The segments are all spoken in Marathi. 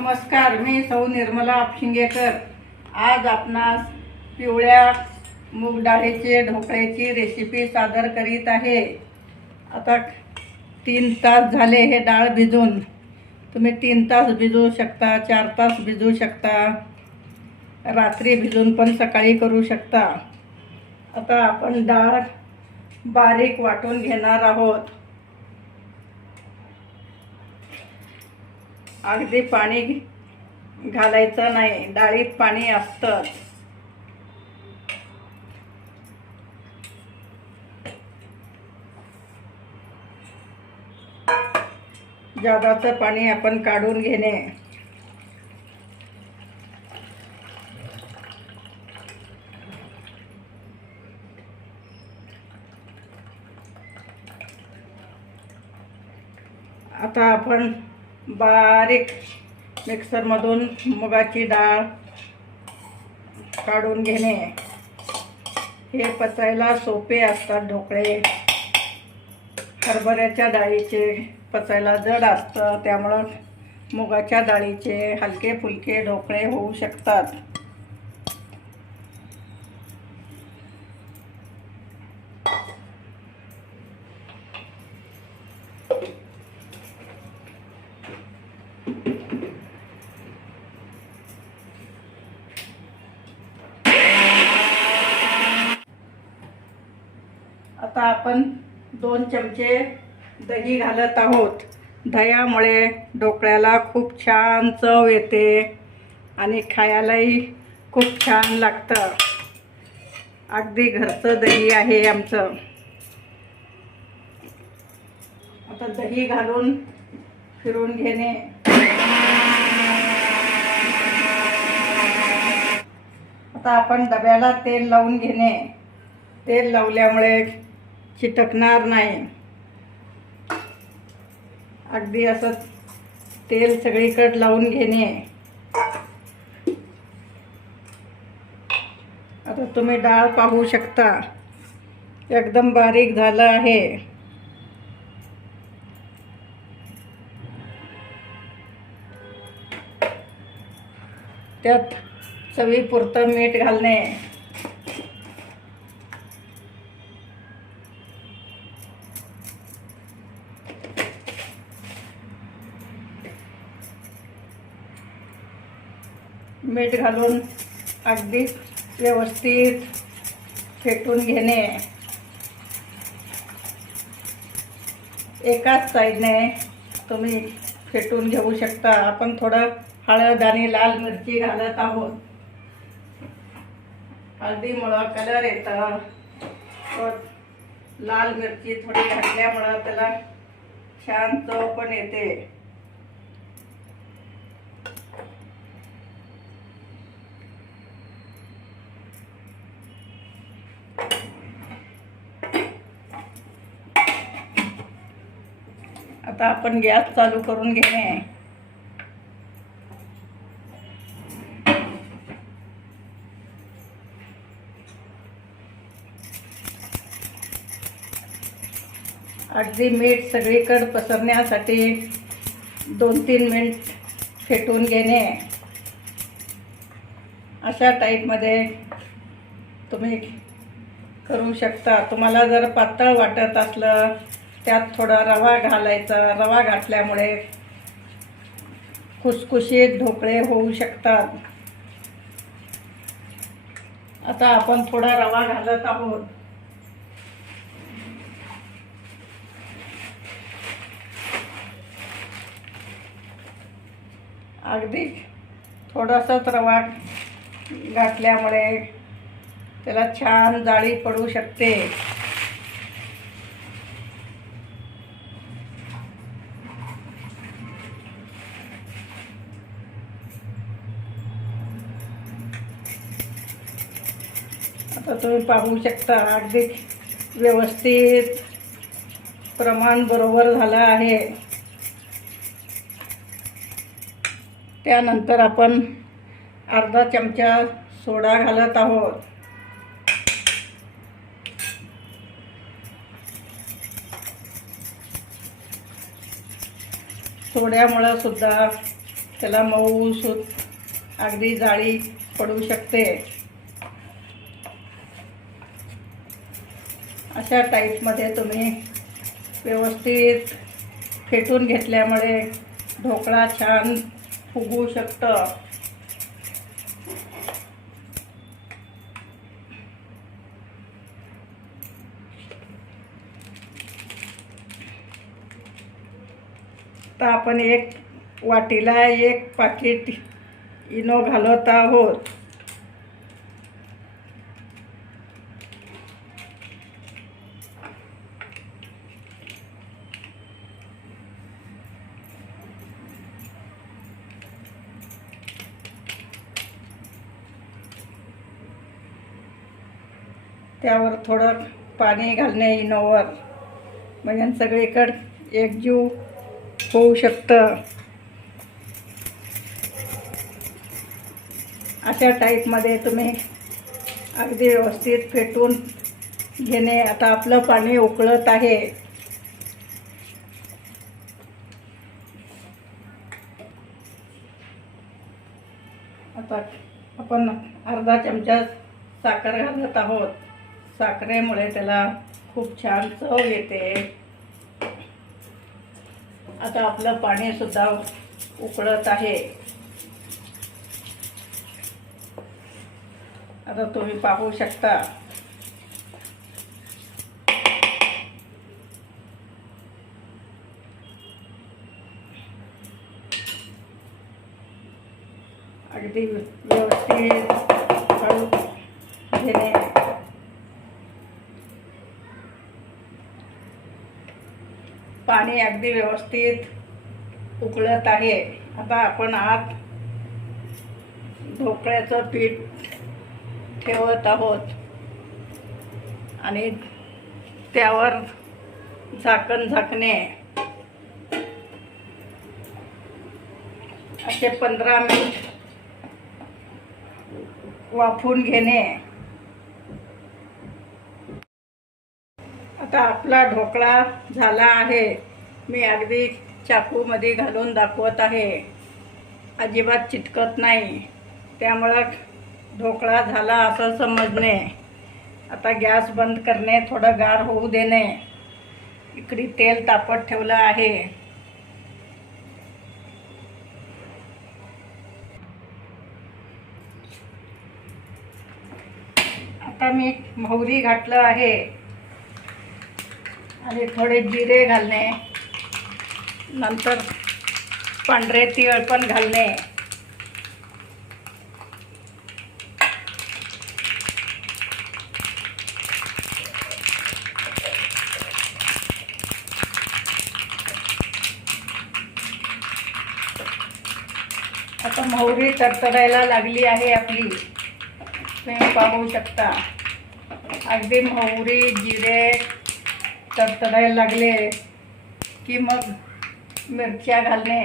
नमस्कार मी सौ निर्मला आपशिंगेकर. आज आपणास पिवळ्या मूग डाळीचे ढोकळ्याची रेसिपी सादर करीत आहे. आता तीन तास झाले हे डाळ भिजून. तुम्ही तीन तास भिजवू शकता चार तास भिजवू शकता. रात्री भिजून पण सकाळी करू शकता. आता आपण डाळ बारीक वाटून घेणार आहोत. अगदी पाणी घालायचं नाही डाळीत पाणी असतं. जादाचं पाणी आपण काढून घेणे. आता आपण बारीक मिक्सरमधून मुगाची डाळ काढून घेणे. हे पचायला सोपे असतात ढोकळे. हरभऱ्याच्या डाळीचे पचायला जड असतं त्यामुळं मुगाच्या डाळीचे हलके फुलके ढोकळे होऊ शकतात आता आपण दोन चमचे दही घालत आहोत. दह्यामुळे ढोकळ्याला खूप छान चव येते आणि खायलाही खूप छान लागतं. अगदी घरचं दही आहे आमचं. आता दही घालून फिरून घेणे. आता आपण डब्याला तेल लावून घेणे. तेल लावल्यामुळे चिटकणार नाही. अगदी असं तेल सगळीकडे लावून घेणे. आता तुम्ही डाळ पाहू शकता. एकदम बारीक झालं आहे. त्यात चवीपुरतं मीठ घालणे. मीठ घालून अगदी व्यवस्थित फेटून घेणे. एकाच साईडने तुम्ही फेटून घेऊ शकता. आपण थोडं हळद आणि लाल मिरची घालत आहोत. हळदीमुळं कलर येतं. लाल मिरची थोडी घातल्यामुळं त्याला छान चव पण येते. आता आपण गॅस चालू करून घेणे. अगदी मीठ सगळीकडे पसरण्यासाठी दोन तीन मिनिट फेटून घेणे. अशा टाईपमध्ये तुम्ही करू शकता. तुम्हाला जर पातळ वाटत असलं त्यात थोडा रवा घालायचा. रवा घातल्यामुळे खुसखुशीत ढोकळे होऊ शकतात. आता आपण थोडा रवा घालत आहोत. अगदी थोडासाच रवा घातल्यामुळे त्याला छान जाळी पडू शकते. आता तुम्ही पाहू शकता अगदी व्यवस्थित प्रमाण बरोबर झालं आहे. त्यानंतर आपण अर्धा चमचा सोडा घालत आहोत. सोड्यामुळं सुद्धा त्याला मऊ सूत अगदी जाळी पडू शकते. अशा टाईपमध्ये तुम्ही व्यवस्थित फेटून घेतल्यामुळे ढोकळा छान फुगू शकतं. तर आपण एक वाटीला एक पाकिट इनो घालत आहोत. त्यावर थोडं पाणी घालणे इनोवर म्हणजे सगळीकडं एकजीव होऊ शकतं. अशा टाईपमध्ये तुम्ही अगदी व्यवस्थित फेटून घेणे. आता आपलं पाणी उकळत आहे. आता आपण अर्धा चमचा साखर घालत आहोत. साखरेमुळे त्याला खूप छान चव येते. आता आपलं पाणी सुद्धा उकळत आहे. आता तुम्ही पाहू शकता. अगदी व्यवस्थित घेणे. पाणी अगदी व्यवस्थित उकळत आहे. आता आपण आत ढोकळ्याचं पीठ ठेवत आहोत. आणि त्यावर झाकण झाकणे. असे पंधरा मिनिट वाफून घेणे आता आपला ढोकळा झाला आहे. मी अगदी चाकूमध्ये घालून दाखवत आहे. अजिबात चिटकत नाही. त्यामुळं ढोकळा झाला असं समजणे. आता गॅस बंद करणे थोडं गार होऊ देणे. इकडे तेल तापत ठेवलं आहे. आता मी मोहरी घातलं आहे. आणि थोडे जिरे घालणे. नंतर पांढरे तीळ पण घालणे. आता मोहरी तडतडायला लागली आहे आपली. तुम्ही पाहू शकता. अगदी मोहरी जिरे तडतडायला लागले की मग मिरच्या घालणे.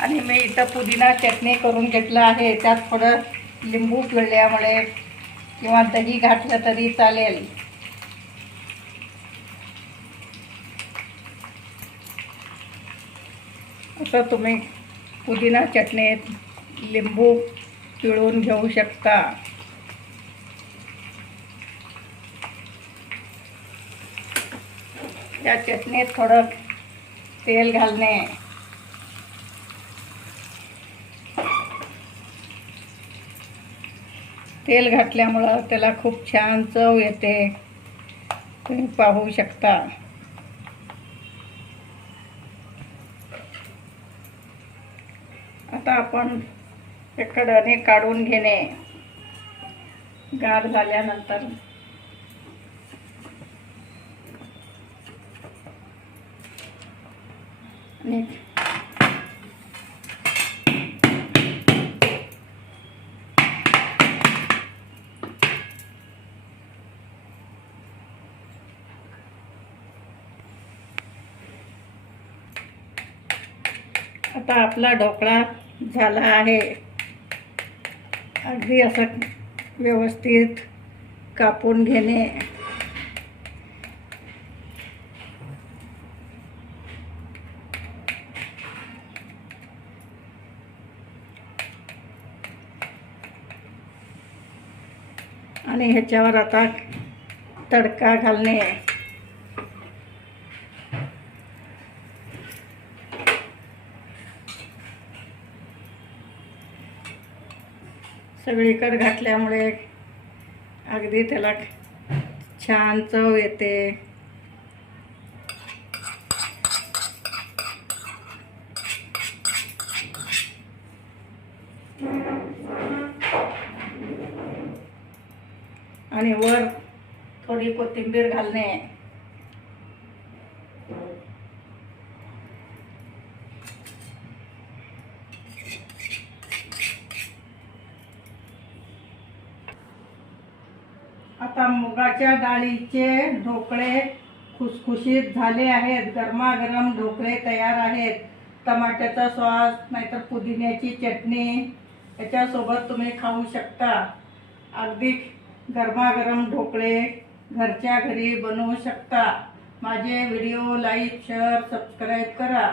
आणि मी इथं पुदिना चटणी करून घेतलं आहे. त्यात थोडं लिंबू पिळल्यामुळे किंवा दही घातलं तरी चालेल. असं तुम्ही पुदिना चटणीत लिंबू पिळून घेऊ शकता. या चटणीत थोडं तेल घालणे. तेल घातल्यामुळं त्याला खूप छान चव येते. तुम्ही पाहू शकता. आता आपण कडाने काढून घेणे. गार झाल्यानंतर. आणि आता आपला ढोकळा झाला आहे. अगदी असं व्यवस्थित कापून घेणे. आणि ह्याच्यावर आता तडका घालणे. सगळीकडे घातल्यामुळे अगदी त्याला छान चव येते. आणि वर थोडी कोथिंबीर घालणे आता मुगाच्या डाळीचे ढोकळे खुसखुशीत झाले आहेत. गरमागरम ढोकळे तयार आहेत. टमाट्याचा सॉस नाहीतर पुदिन्याची चटणी याच्यासोबत तुम्ही खाऊ शकता. अगदी गरमागरम ढोकळे घरच्या घरी बनवू शकता. माझे व्हिडिओ लाईक शेअर सबस्क्राईब करा.